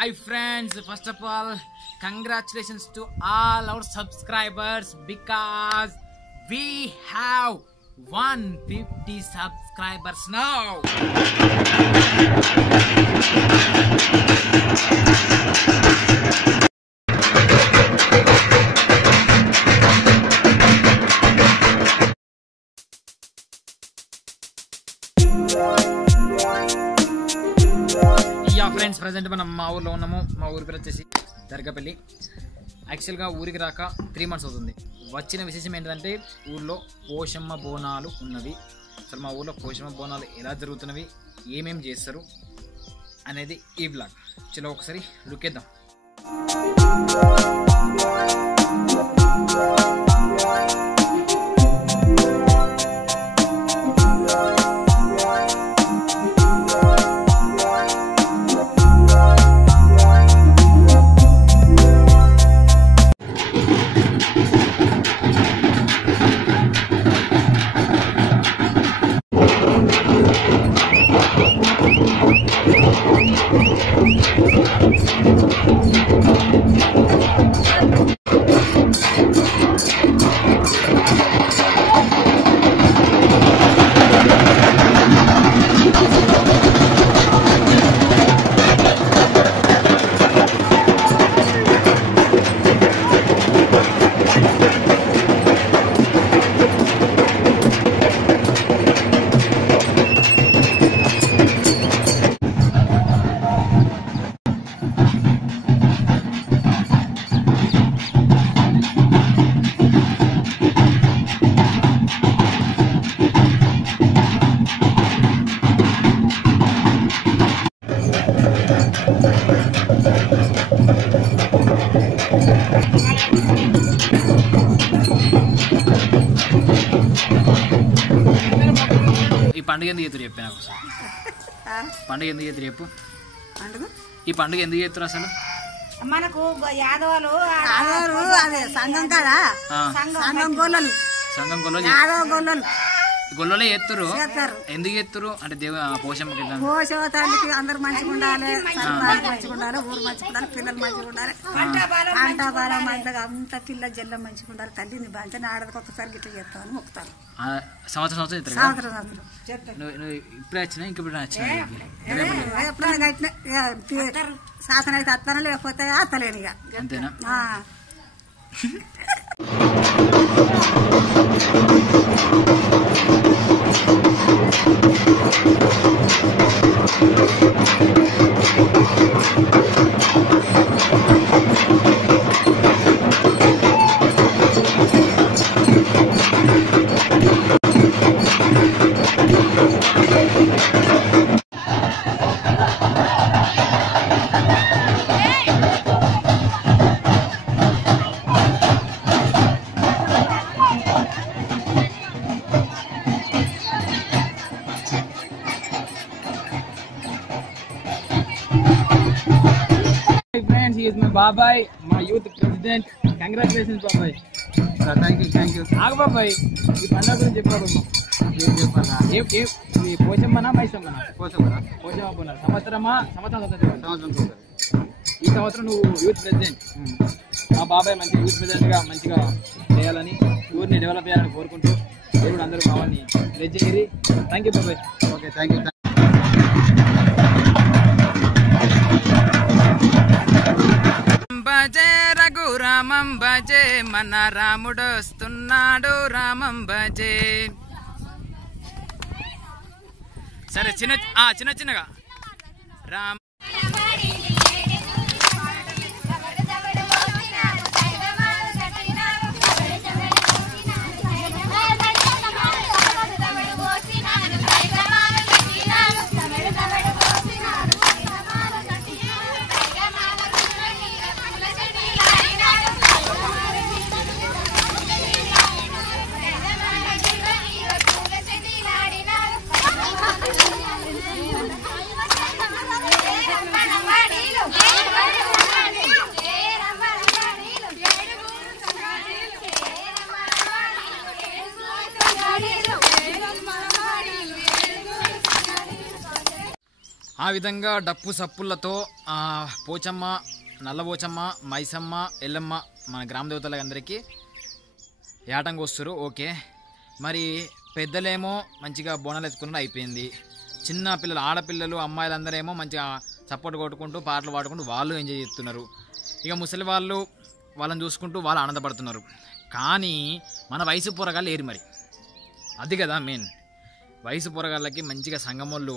Hi friends, first of all, congratulations to all our subscribers because we have 150 subscribers now. Friends present మనం మా ఊర్లో ఉన్నాము. మా ఊరి పేరు వచ్చేసి దర్గపల్లి. యాక్చువల్గా ఊరికి రాక 3 months అవుతుంది. వచ్చిన విశేషం ఏంటంటే ఊర్లో పోషమ్మ బోనాలు ఉన్నవి. అసలు మా ఊర్లో పోషమ్మ బోనాలు ఎలా జరుగుతున్నవి, ఏమేమి చేస్తారు అనేది ఈ బ్లాగ్. చలో ఒకసారి లుక్ చేద్దాం. ఈ పండుగ ఎందుకు చేస్తారు చెప్పు నాకు. పండుగ ఎందుకు చేస్తారు చెప్పు. ఈ పండుగ ఎందుకు చేస్తారు అసలు? మనకు యాదవాలు అదే సంఘం కదా, సంఘం గొల్లలు, సంఘం గొల్లలు యాదవ గొల్లలు గొల్లలే ఎత్తురు. ఎందుకు ఎత్తురు అంటే పోషమ్మకి తల్లికి అందరు మంచిగా ఉండాలి, మంచిగా ఉండాలి, ఊరు మంచిగా ఉండాలి, పిల్లలు మంచిగా ఉండాలి, పంట బాలం మంచిగా అంత పిల్ల జల్ల మంచిగా ఉండాలి, తల్లిని బాగా ఆడదికి ఒకసారి గిట్ల చేస్తామని మొక్కుతాను. సంవత్సరం ఇప్పుడే వచ్చినా ఇంకెప్పుడు ఎప్పుడైనా శాసన అయితే అత్తన లేకపోతే అత్తలేను ఇక అంతేనా. He is my Babai, my youth president. Congratulations, Babai. Thank you. Aag Babai, ఈ పండుగ గురించి చెప్పారు. ఈ పోషమ్మనా మైసమ్మనా? పోషమ్మ బోనాలు సంవత్సరం ఈ సంవత్సరం నువ్వు యూత్ ప్రెసిడెంట్. మా బాబాయ్ మంచి యూత్ ప్రెసిడెంట్ గా మంచిగా చేయాలని, ఊరిని డెవలప్ చేయాలని కోరుకుంటూ దేవుడు అందరూ బాబాని ప్రెజ్ చేయరి. థ్యాంక్ యూ బాబాయ్. Okay, thank you. భజే రఘురామం భజే, మన రాముడు వస్తున్నాడు రామం భజే. సరే చిన్నగా రామ్ ఆ విధంగా డప్పు సప్పులతో పోచమ్మ, నల్ల పోచమ్మ, మైసమ్మ, ఎల్లమ్మ మన గ్రామ దేవతలందరికీ యాటంగా వస్తారు. ఓకే, మరి పెద్దలేమో మంచిగా బోనాలు ఎత్తుకుని అయిపోయింది. చిన్న పిల్లలు, ఆడపిల్లలు, అమ్మాయిలందరేమో మంచిగా సపోర్ట్ కొట్టుకుంటూ పాటలు పాడుకుంటూ వాళ్ళు ఎంజాయ్ చేస్తున్నారు. ఇక ముసలి వాళ్ళు వాళ్ళని చూసుకుంటూ వాళ్ళు ఆనందపడుతున్నారు. కానీ మన వయసు పోరగాళ్ళు ఏరి మరి అది కదా మెయిన్. వయసు పోరగాళ్ళకి మంచిగా సంఘం వాళ్ళు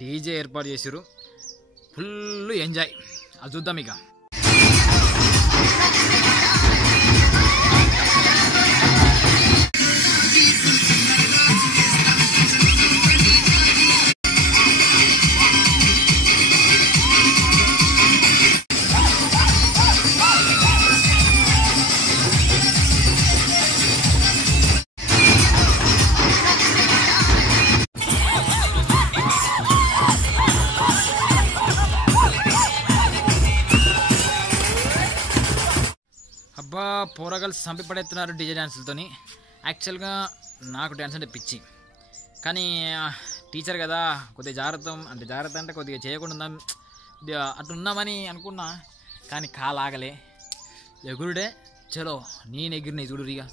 డీజే ఏర్పాటు చేసారు, ఫుల్ ఎంజాయ్. అది చూద్దాం ఇక. అబ్బా, పోరగాళ్ళు సంపి పడేస్తున్నారు డీజే డ్యాన్సులతోని. యాక్చువల్గా నాకు డ్యాన్స్ అంటే పిచ్చి, కానీ టీచర్ కదా కొద్దిగా జాగ్రత్త అంటే కొద్దిగా చేయకుండా ఉందాం అట్లున్నామని అనుకున్నా. కానీ కాలాగలే, ఎగురుడే. చలో నేను ఎగిరినాయి చూడురిగా.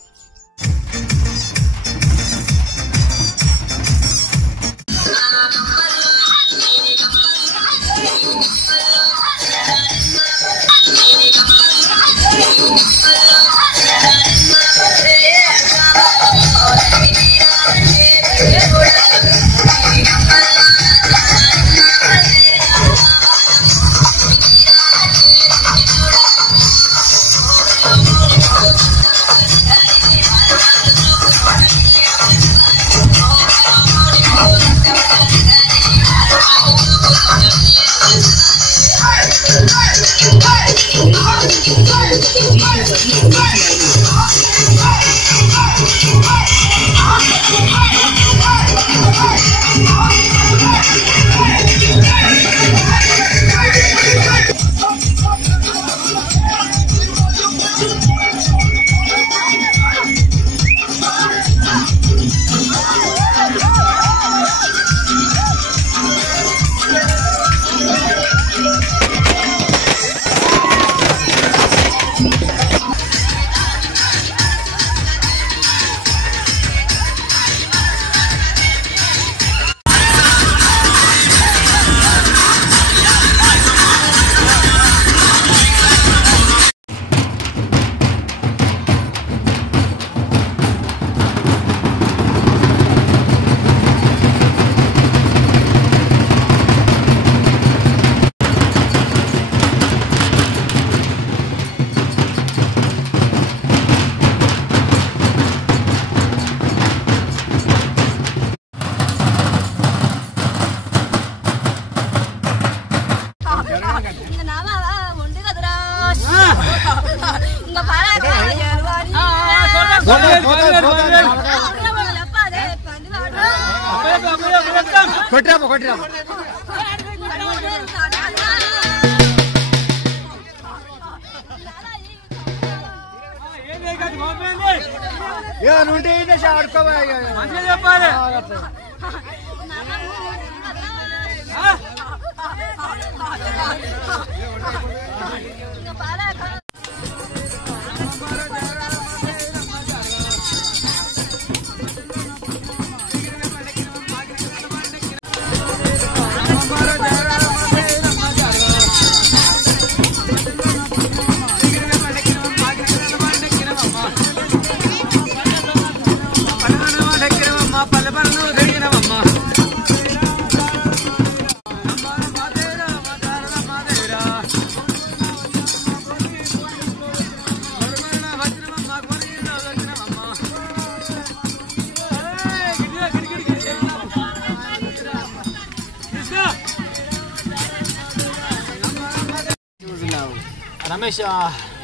రమేష్,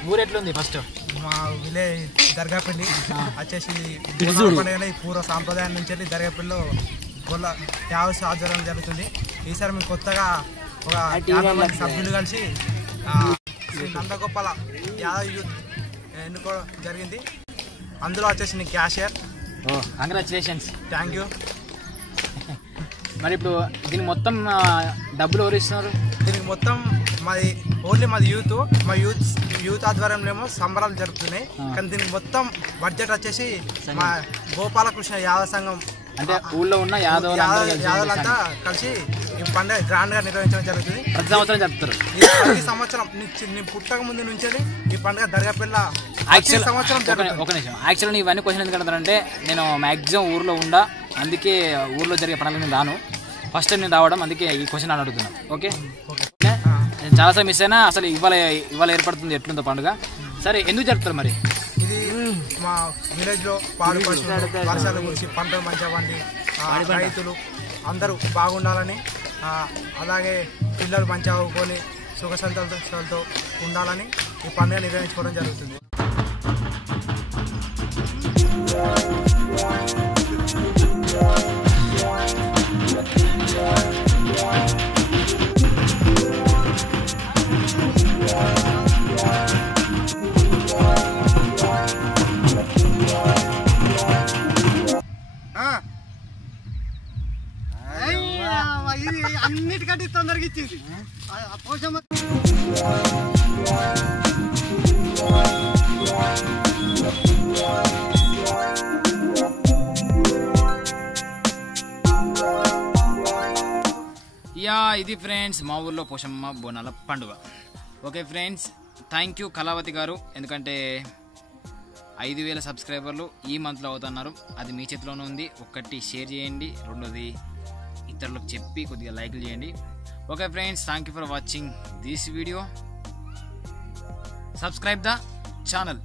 ఊరు ఎట్లుంది? ఫస్ట్ మా విలేజ్ దర్గాపల్లి వచ్చేసి పండుగ పూర్వ సాంప్రదాయం నుంచి వెళ్ళి దర్గాపల్లిలో గొల్ల యావస్ ఆచరణ జరుగుతుంది. ఈసారి మేము కొత్తగా ఒక 50 మంది సభ్యులు కలిసి నందగోపాల యాదవ్ యూత్ ఎన్నుకోవడం జరిగింది. అందులో వచ్చేసి నీ క్యాషియర్. కంగ్రాచులేషన్స్. Thank you. మరి ఇప్పుడు దీన్ని మొత్తం డబ్బులు ఎవరు ఇస్తున్నారు? దీనికి మొత్తం మాది యూత్ ఆధ్వర్యంలో సంబరాలు జరుగుతున్నాయి. కానీ దీనికి మొత్తం బడ్జెట్ వచ్చేసి మా గోపాలకృష్ణ యాదవ సంఘం అంటే ఊళ్ళో ఉన్న యాదవులంతా కలిసి ఈ పండుగ గ్రాండ్ గా నిర్వహించడం జరుగుతుంది. ప్రతి సంవత్సరం జరుపుతారు. ప్రతి సంవత్సరం నేను పుట్టక ముందు నుంచి ఈ పండుగ దర్గాపల్లి సంవత్సరం. ఒక నిమిషం, యాక్చువల్లీ ఇవన్నీ క్వశ్చన్ ఎందుకు అడుగుతానంటే నేను మ్యాక్సిమం ఊర్లో ఉండా, అందుకే ఊర్లో జరిగే పండుగలు నేను రాను. ఫస్ట్ టైం నేను రావడం, అందుకే ఈ క్వశ్చన్ అని అడుగుతున్నాను. ఓకే, నేను చాలాసార్లు మిస్ అయినా అసలు ఇవాళ ఏర్పడుతుంది ఎట్లుందో పండుగ. సరే, ఎందుకు జరుపుతారు మరి? ఇది మా విలేజ్ లో పాడు పశువులు వర్షాల గురించి పంటలు మంచిగా పండి రైతులు అందరూ బాగుండాలని, అలాగే పిల్లలు మంచిగా అవ్వుకొని సుఖ సంతోషాలతో ఉండాలని ఈ పండుగ నిర్వహించుకోవడం జరుగుతుంది. అన్నిటికంటే తొందరగా ఇచ్చింది పోషమ్మ. ఇది ఫ్రెండ్స్ మా ఊర్లో పోషమ్మ బోనాల పండుగ. Okay friends, thank you Kalavathi గారు, ఎందుకంటే 5,000 సబ్స్క్రైబర్లు ఈ మంత్లో అవుతున్నారు. అది మీ చేతిలోనే ఉంది. ఒకటి షేర్ చేయండి, రెండోది ఇతరులకు చెప్పి కొద్దిగా లైక్లు చేయండి. Okay friends, thank you for watching this video. Subscribe the channel.